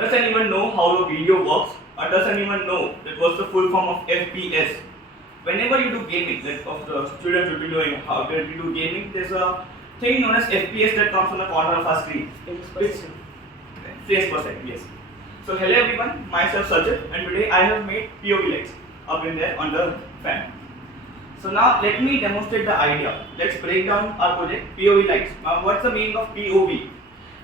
doesn't even know how a video works or doesn't even know that what's the full form of FPS. Whenever you do gaming, that of the students will be knowing how we do gaming, there's a thing known as FPS that comes on the corner of our screen. Frames per second, yes. So hello everyone, myself Sachit, and today I have made POV lights up in there on the fan. So now let me demonstrate the idea. Let's break down our project POV lights. Now what's the meaning of POV?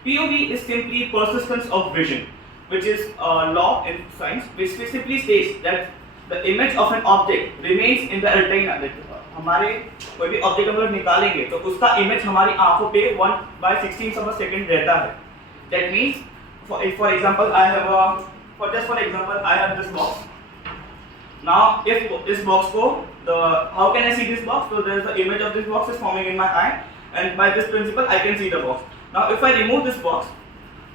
POV is simply persistence of vision, which is a law in science which simply states that the image of an object remains in the retina. हमारे कोई भी object हम लोग निकालेंगे तो उसका image हमारी आंखों पे 1/16 of a second रहता है. That means, for example, I have this box. Now, if this box how can I see this box? So there is the image of this box is forming in my eye, and by this principle I can see the box. Now, if I remove this box,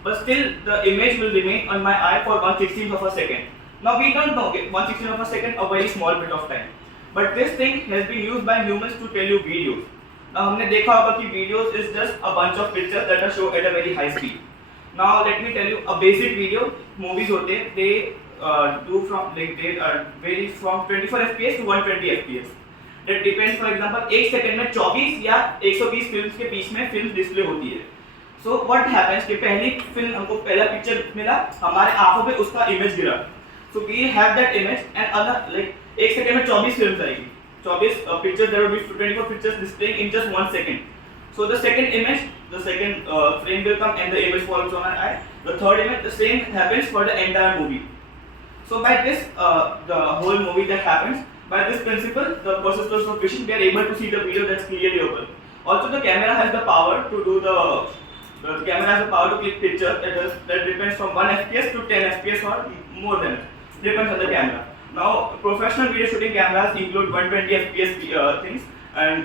but still the image will remain on my eye for 1/16 of a second. Now we don't know 1/16 of a second, a very small bit of time. But this thing has been used by humans to tell you videos. Now हमने देखा होगा कि videos is just a bunch of pictures that are shown at a very high speed. Now let me tell you a basic video. Movies होते हैं, they vary from 24 fps to 120 fps. That depends. For example, एक second में 24 या 120 films के बीच में film display होती है. So what happens कि पहली फिल्म हमको पहला पिक्चर मिला, हमारे आंखों पे उसका इमेज गिरा. So we have that image and other एक सेकंड में 24 फिल्म्स आएगी. 24 pictures, there will be 24 pictures displaying in just 1 second. So the second image, the second frame will come and the image follows on our eye. The third image, the same happens for the entire movie. So by this, the whole movie that happens, by this principle, the persistence of vision, we are able to see the video that's clearly open. Also, the camera has the power to do the camera has the power to click pictures that depends from 1 fps to 10 fps or more than it. Depends on the camera. Now, professional video shooting cameras include 120 fps things, and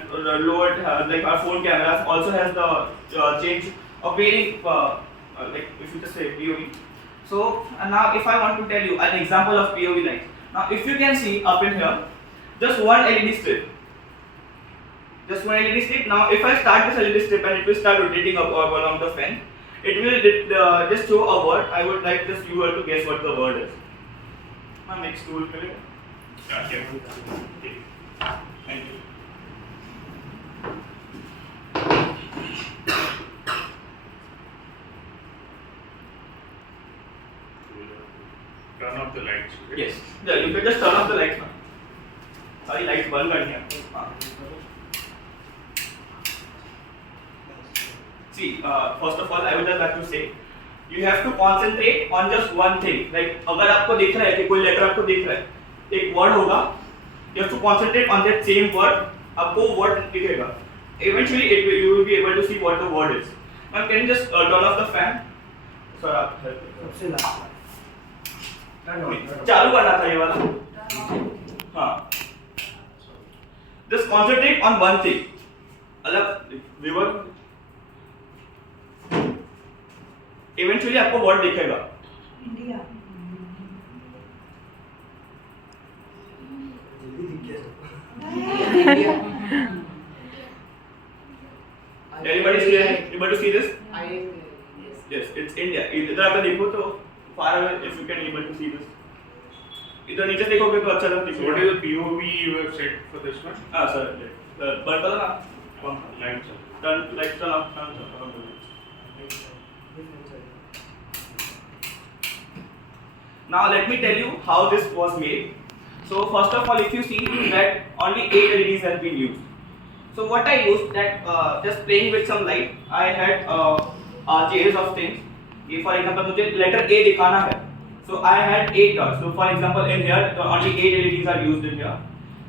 lower like our phone cameras also has the change of varying if you just say POV. So now if I want to tell you an example of POV light. Now if you can see up in here, just one LED strip. Just one LED strip. Now if I start this LED strip and it will start rotating up along the fan, it will just show a word. I would like this viewer to guess what the word is. My next tool पे क्या क्या thank you. Turn off the lights. Yes, yeah, you can just turn off the lights now. सारी lights बंद करनी है. See, first of all, I would just like to say, you have to concentrate on just one thing. Like अगर आपको दिख रहा है कि कोई लेटर आपको दिख रहा है, एक वर्ड होगा, you have to concentrate on that same word. आपको word दिखेगा. Eventually, you will be able to see what the word is. Now, can you just turn off the fan? Sir, आप सबसे लास्ट. चालू करना था ये वाला. हाँ. Just concentrate on one thing. अलग viewer. Eventually आपको वर्ड दिखेगा. India. Everybody is able to see this? Yes, it's India. इधर आप देखो तो far away if you can able to see this. इधर नीचे देखोगे तो अच्छा दिखेगा. What is the POV you have set for this one? हाँ sir. बंद करो ना. Lights. Turn lights turn off. Now let me tell you how this was made. So first of all, if you see that only 8 LEDs have been used. So what I used, that just playing with some light, I had chairs of things. For example, मुझे letter A दिखाना है. So I had 8 dots. So for example, in here only 8 LEDs are used in here.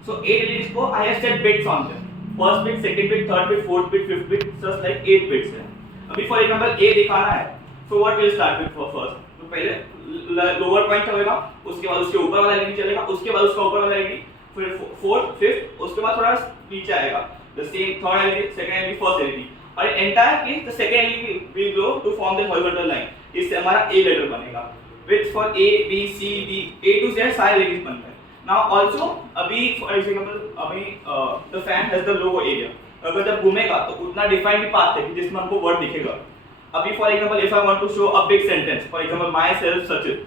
So 8 LEDs को I have set bits on them. First bit, second bit, third bit, fourth bit, fifth bit, just like 8 bits है. अभी for example A दिखाना है. So what will start with first? तो पहले lower point होगा, उसके बाद उसके ऊपर वाला एलईडी चलेगा, उसके बाद उसका ऊपर वाला एलईडी, फिर फोर्थ, फिफ्थ, उसके बाद थोड़ा नीचे आएगा. The same third LED, second LED, first LED. और entire case the second LED will go to form the horizontal line. इससे हमारा A letter बनेगा. Which for A, B, C, D, A to Z सारे LEDs बनते हैं. Now also अभी for example अभी the fan has the logo area. अगर जब घूमेगा तो उतना डिफाइंड पाथ है कि जिसमें हमको वर्ड दिखेगा. अभी for example if I want to show a big sentence, for example my सेल्फ सचित,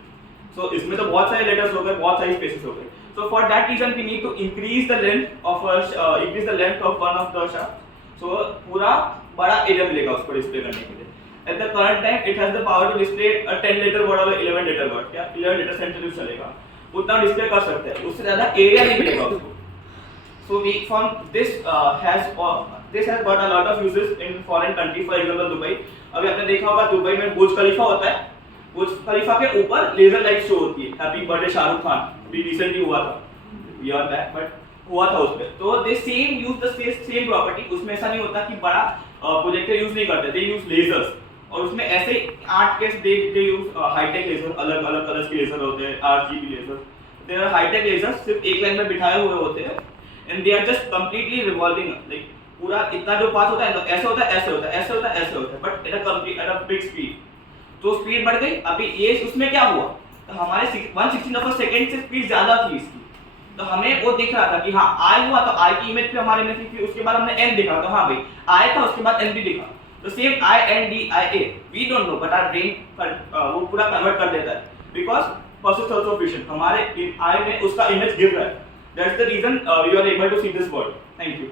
सो इसमें तो बहुत सारे लेटर्स हो गए, बहुत सारी स्पेसेस हो गए. So for that reason we need to increase the length of one of the shaft. So पूरा बड़ा एरिया मिलेगा उसको डिस्प्ले करने के लिए. At the current time it has the power to display a 10 letter word or 11 letter word. क्या 11 letter sentence चलेगा, उतना डिस्प्ले कर सकते हैं, उससे ज़्यादा एरिया नहीं मिलेगा उसको. So we from this has got a lot of uses in foreign country. For example Dubai. अभी आपने देखा होगा दुबई में बुर्ज खलीफा होता है, बुर्ज खलीफा के ऊपर लेजर लाइट शो होती है. हैप्पी बर्थडे शाहरुख खान भी रिसेंटली हुआ था, ईयर बैक, बट हुआ था उसपे. तो they same use the same property. उसमें ऐसा नहीं होता कि बड़ा प्रोजेक्टर यूज नहीं करते, दे यूज लेजर्स. और उसमें ऐसे 8 case they use high tech laser, अलग अलग कलर्स के लेजर होते हैं, RGB laser. They are high tech lasers, सिर्फ एक लाइन में बिठाए हुए होते हैं and they are just completely revolving. Like पूरा इतना जो पाथ होता है तो ऐसे होता है, ऐसे होता है, ऐसे होता है, ऐसे होता है, but at a big speed. तो स्पीड बढ़ गई. अभी ये उसमें क्या हुआ, तो हमारे 1/16 सेकंड से स्पीड ज्यादा थी इसकी. तो हमें वो दिख रहा था कि हाँ आई हुआ, तो आई की इमेज पे हमारे में थी. फिर उसके बाद हमने एन देखा, तो हाँ भाई आई था, उसके बाद एन भी दिखा. तो same I N D I A, we don't know but our brain वो पूरा कन्वर्ट कर देता है, बिकॉज प्रोसेस आल्सो एफिशिएंट. हमारे आई में उसका इमेज गिर रहा है. That's the reason you are able to see this word. Thank you.